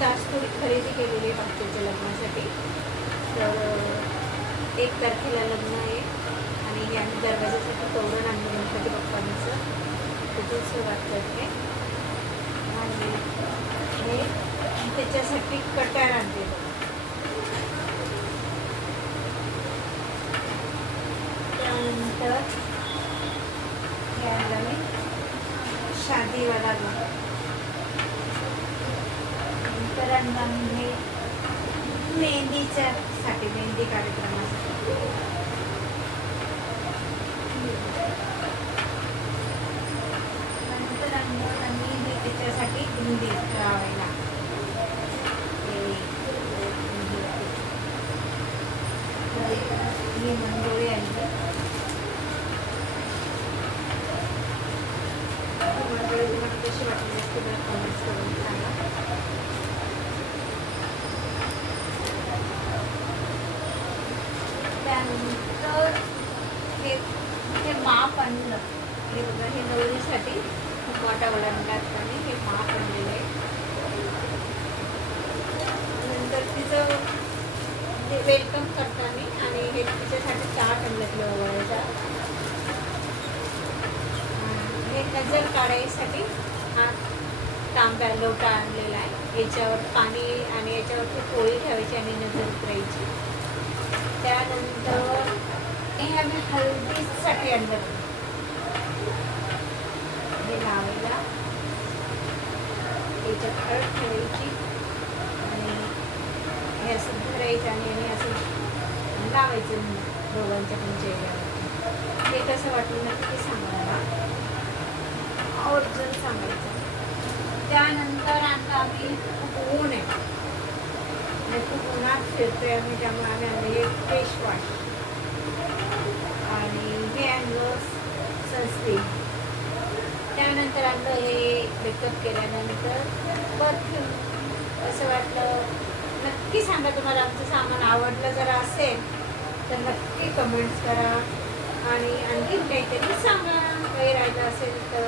तास थोडी खरेदी केलेली आहे मागच्या लग्नासाठी. तर 1 तारखेला लग्न आहे आणि हे आम्ही दरवाजासाठी तोरण आणलं गणपती बाप्पांचं, तिथून सुरुवात करते. आणि हे त्याच्यासाठी कट्यार आणलेलं. त्यानंतर हे आणलं मी शादीवाला गं. नंतर आणलं मी हे मेहंदीच्यासाठी, मेहंदी कार्यक्रमासाठी. नंतर आणलं आणि हे त्याच्यासाठी बुंदी लावायला. ही मंडोळी आणली. मंडोळी तुम्हाला कशी वाटली असते मला कमेंट्स करून सांगा. त्यानंतर हे माप आणलं. हे बघा, हे नवरीसाठी मोठा वडांगणात आणि हे माप आणलेलं आहे. नंतर तिचं ते वेलकम करताना आणि हे तिच्यासाठी ताट आणलं ओवाळायचा. हे नजर काढायसाठी हा तांब्या लोटा आणलेला आहे. याच्यावर पाणी आणि याच्यावरती पोळी ठेवायची आणि नजर उतरायची. त्यानंतर हे आम्ही हळदीसाठी आणलं. हे लावायला याच्यात हळद ठेवायची आणि हे असं धरायचं आणि असं लावायचं दोघांच्या पण चेहऱ्यावर. हे कसं वाटलं नक्की सांगा मला, आवर्जून सांगायचं. त्यानंतर आता आम्ही खूप ऊन आहे आणि खूप उन्हात फिरतोय आम्ही, त्यामुळे आम्ही आणलं हे फेस वॉश आणि हे आणलं सनस्क्रीन. त्यानंतर आणलं हे मेकअप केल्यानंतर परफ्यूम. असं वाटलं नक्की सांगा तुम्हाला आमचं सामान आवडलं जर असेल तर नक्की कमेंट्स करा आणि आणखी काहीतरी सांगा. काही राहिलं असेल तर